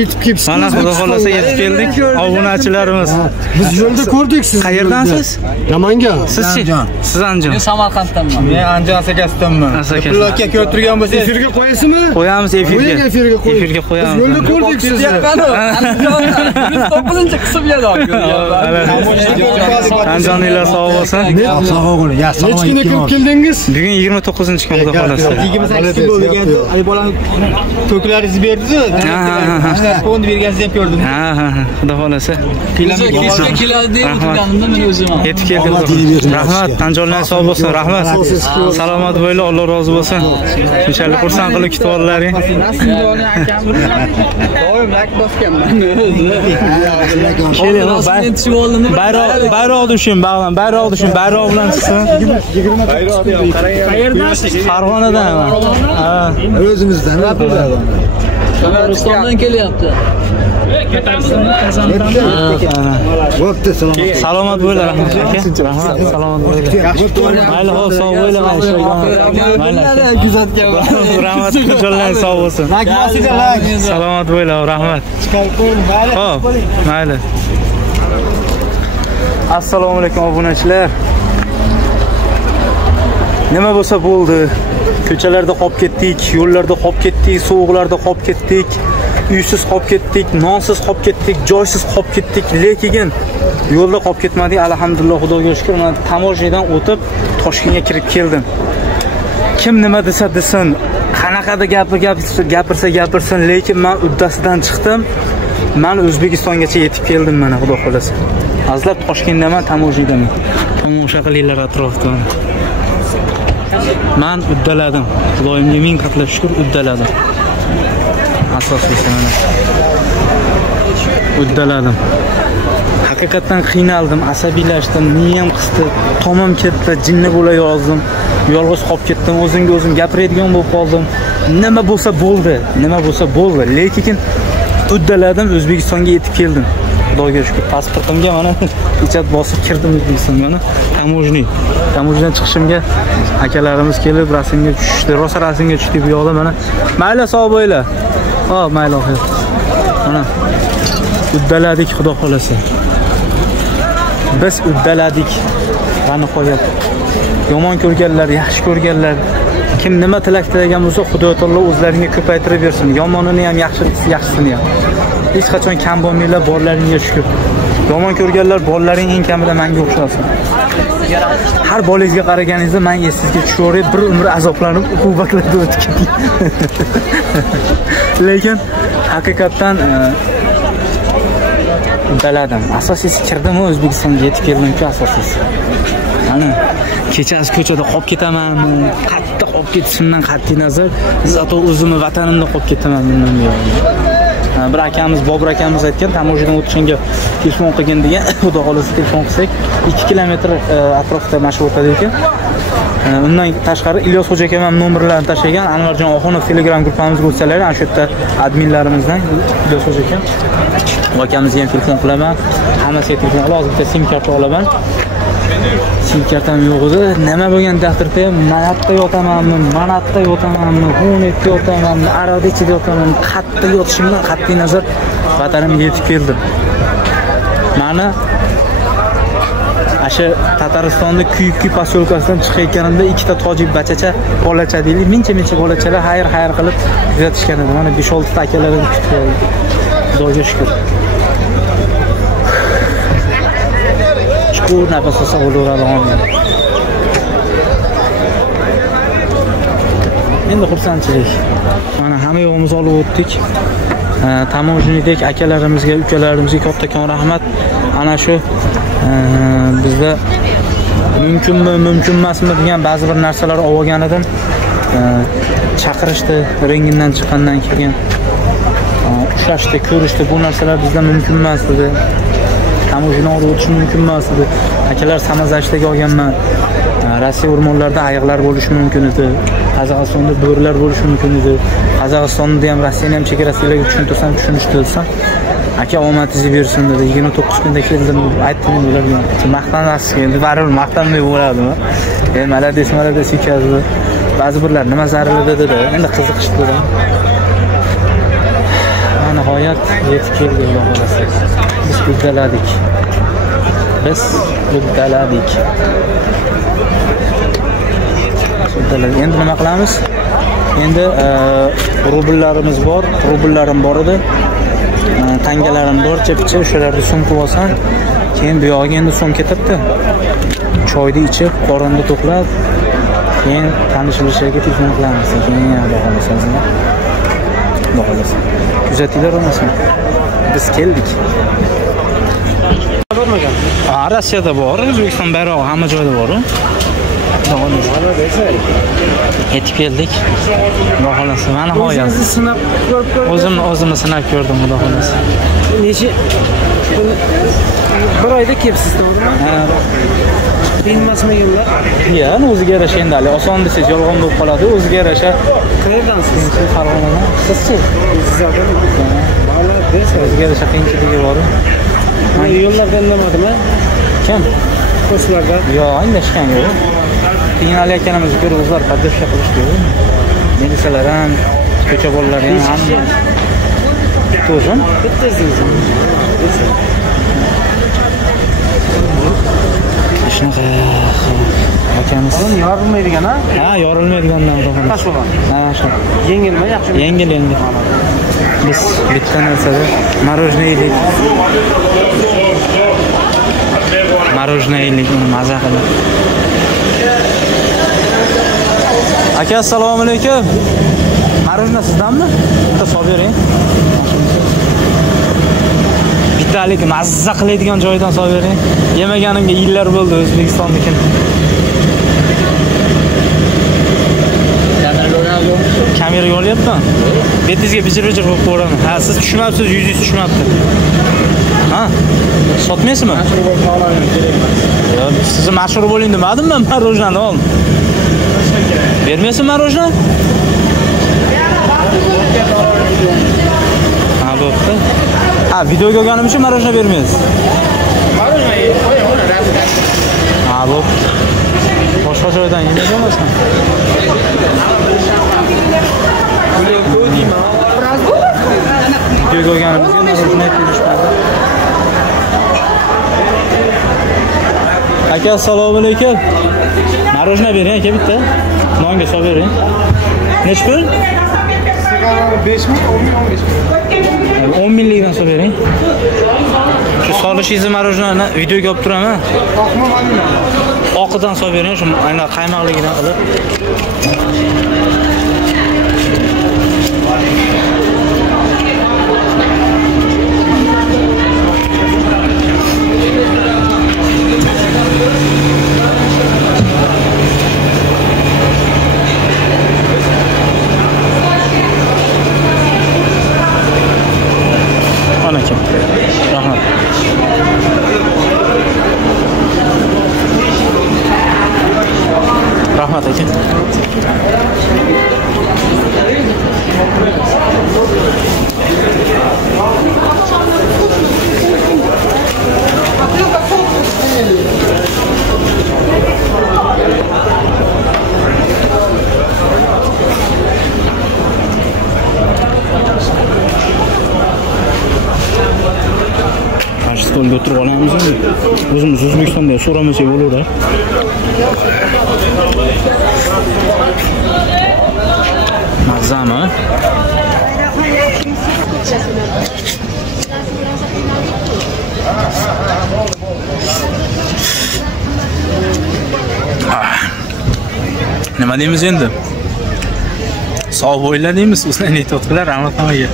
Yetib kelibsiz. Mana xudo xolasa yetib keldik. Obunachilarimiz. Biz yo'lda ko'rdik sizni. Qayerdansiz? Namangan. Sizchi? Siz Andijon. Men Samarqanddanman. Men Andijon Asakasidanman. Asakasi. Aka ko'rib turgan bo'lsa, Efirga qo'yasizmi? Qo'yamiz efirga. Efirga qo'ying. Efirga qo'yamiz. Biz yo'lda ko'rdik sizni. Andijon 9-qism edi. Andijonliklar sog' bo'lsin. Sog' bo'ling. Yaxshi. Necha kunda kirib keldingiz? Bugun 29-kun xudo xolasa. 28 bo'ldi endi. Ali bolani to'klaringizni berdi-ku. Fond berganingizni ham ko'rdim. Xudo xolasa. Kechga keladi deb o'tirganimda men o'zim ham. Yetib keldik. Rahmat, Andijonlar sog' bo'lsin. Rahmat. Salomat bo'ling, Alloh rozi bo'lsin. Shunchalik xursand qilib kutib oldilaring. Nasimjoni akam doim lak bosganman. Bayroq dushing, bag'lan. Bayroq dushing, bayroq bilan chiqsin. Qayerdan? Farg'onadan. Ha. O'zimizdan. Rustomdan kelyapti. Bo'pti, Salomat bo'linglar, rahmat aka. Rahmat, salomat bo'linglar. Mayli, sog' bo'linglar, mayli. Kuzatganman. Rahmat, ko'chalar sog' bo'lsin. Salomat bo'linglar, rahmat. Xo'p, mayli. Assalomu alaykum obunachilar. Nima bo'lsa bo'ldi. Ko'chalarda qolib ketdik, yo'llarda qolib ketdik, sovuqlarda qolib ketdik, uysiz qolib ketdik, nonsiz qolib ketdik, joysiz qolib ketdik, lekin yo'lda qolib ketmadik. Alhamdulillah, Xudoga shukr. Men tamojnidan o'tib Toshkentga kirib keldim. Kim nima desa desin, qanaqada gapirsin, lekin men uddasidan chiqdim. Men O'zbekistongacha yetib keldim mana Xudo xolasa. Azlab Toshkentdaman, tamojnidaman. Tomosha qilinglar atrofdan. Men uddaladim. Xudoyimga ming qatlab shukr, uddaladim. Asosiysi mana. Uddaladim. Haqiqatan qiynaldim, asabiylashdim, miyam qisdi, tomim ketdi, jinni bo'la yozdim. Yolg'iz qolib ketdim, o'zimga o'zim gapiradigan bo'lib qoldim. Nima bo'lsa bo'ldi, nima bo'lsa bo'ldi. Lekin uddaladim, O'zbekistonga yetib keldim. Xudoga shukr. Pasportimga mana ichat bosib kirdim O'zbekistonga. Mana tamojdan chiqishimga akalarimiz kelib rasmga tushishdi. Rosa rasmga tushdi bu yoqda mana. Mayli, sog' bo'linglar. Xo'p, mayli oxir. Mana uddaladik Xudo xolasa. Biz uddaladik. Qani qo'yib. Yomon ko'rganlar, yaxshi ko'rganlar, kim nima tilak tilagan bo'lsa, Xudo taolo o'zlaringga ko'paytirib bersin. Yomonini ham, yaxshisini ham. Hech qachon kam bo'lmanglar, borlaringga shukr. Yomon ko'rganlar, bolalaring eng kamida menga o'xshasin. Har bolangizga qaraganingizda men esingizga tushaverib, bir umr azoblanib, uqubatlarda o'tib ketdim. Lekin haqiqatan uddaladim. Asosiysi kirdim, O'zbekistonga yetib keldim-ku asosiysi. Mana kechasi ko'chada qolib ketamanmi? Qattiq qolib ketishimdan qat'iy nazar, zato o'zimni vatanimda qolib ketaman bilmayman. Bir akamiz, Bobur akamiz aytgan, tamojdan o'tishingga telefon qilgin degan. Xudo xolasa telefon qilsak 2 kilometr atrofda mashhur o'tadi ekan. Undan tashqari Ilyos xo'ja akam ham nomerlarini tashlagan. Anvarjon Oxunov Telegram gruppamizga o'tsalar, ana shu yerda adminlarimizdan Ilyos xo'ja akam. Akamizga ham telefon qilaman. Hammasiga telefon qilaman, bitta sim karta olaman. Sim kartam yo'q edi. Nima bo'lgan daftarda manatda yotamanmi, xunetda yotamanmi, arada ichida yotamanmi, qattiq yotishimdan qat'iy nazar vatanimga yetib keldim. Mana Asha Tataristonda Kuyukki posyolkasidan chiqayotganimda ikkita tojik bachacha, bolacha deylik, mincha bolachalar xayr qilib kuzatishgan edi. Mana 5-6 ta akalarim kutib oldi. Xudoga shukr. Chuqur nafas olsa bo'laveradi. Endi xursandchilik. Mana hamma yo'limizni olib o'tdik. Tamojnidek akalarimizga, ukalarimizga kattakon rahmat. Ana shu bizda mumkinmi, mumkin emasmi degan ba'zi bir narsalar olgan edim. Chaqirishdi, rengindan chiqqandan keyin ushlashdi, ko'rishdi, bu narsalar bizda mumkin emas dedi. Tamojdan olib o'tish mumkin emas edi. Akalar Samazashdagi olganman. Rossiya o'rmonlarida ayiqlar bo'lishi mumkin edi. Qozog'istonda bo'rilar bo'lishi mumkin edi. Qozog'istonda ham Rossiyani ham chegarasiga tushuntirsam, tushunishdi desam, aka omadingizni bersin dedi. 29 kunda keldim, aytdim ularga. Maqtanasiz endi, baribir maqtanmay bo'ladimi? Malades etkazdi. Ba'zi birlar nima zararli dedi. Endi qiziqishdi dedi. nihoyat yetib keldik Xudo xolasa. Biz uddaladik. Endi nima qilamiz? Endi rubllarimiz bor, rublillarim bor edi. Tangalarim bor, chepcha o'shalarni so'm qilib olsam, keyin bu yoqqa endi so'm ketibdi. Choyni ichib, qorinni to'qlab, keyin tanish-bilishlarga telefon qilamiz. Keyin Xudo xolasa. Xudo xolasa. Kuzatinglar olmasmi? Biz keldik. Bormagan. Rossiyada bor, O'zbekiston bayrog'i hamma joyda bor. Yetib keldik. Xudo xolasa. Mana hoyat. O'zingizni sinab ko'rib O'zimni sinab ko'rdim, Xudo xolasa. necha bir oyda kelibsiz, to'g'rimi? Ha. Qiyinmasmi yo'llar? Yo'q, o'ziga yarasha endi hali oson desangiz yolg'on bo'lib qoladi. O'ziga yarasha Qayerdansiz? Farg'onadan. Sizchi? Sizlardan. O'ziga yarasha qiyinchiligi bor. Yo'llar tanlamadimi? Kim? Kurslarda. Yo'q, anglashgan yo'q. Qiynalayotganimizni ko'rib o'zlari podдержка qilishdi. Militsiyalar ham, ko'cha bolalari ham hamma. To'zim? Bittangiz. Shunaqa akamiz. Yorilmaydigan, ha? Ha, yorilmaydigandan ro'g'on. Tashqo'rg'on. Ha, shu. Yengilmi, yaxshimi? Yengil. Biz bitta narsada marojnoye yedik. Marojnoye yedik, maza qilib. Aka, assalomu alaykum. Marojna sizdanmi? Bitta solib bering. Bittalik mazza qiladigan joydan solib bering. Yemaganimga yillar bo'ldi O'zbekistonnikini. Kameraga olyapman. Betingizga bijir-bijir qo'yib qo'yaman. Ha, siz tushmabsiz, yuzingiz tushmabdi. Ha? Sotmaysizmi? Sizni mashhur bo'ling demadimmi? Marojnani ol. Bermaysiz marojna? Ha, bo'pti. Ha, videoga olganim uchun marojna bermaysiz. Marojna Ha, bo'pti. Boshqa joydan yemagan emasman. Videoga olganimizga marojna berishmadi. Aka, assalomu alaykum. Marojna bering aka bitta. Nonga solib bering. Nech pul? 5 ming, 10 minglikdan solib bering. Shu solishingizni marojnani videoga olib turaman. Oqidan solib bering, shu aynan qaymaqligidan qilib. Anakim. Rahmat. Rahmat aka. Stolga o'tirib olamiz endi. O'zimiz O'zbekistonda so'ramasak bo'laveradi. Mazami? Nima deymiz endi? Sog' bo'linglar deymiz, o'zlaringiz aytib o'tdilar, rahmat nimaga.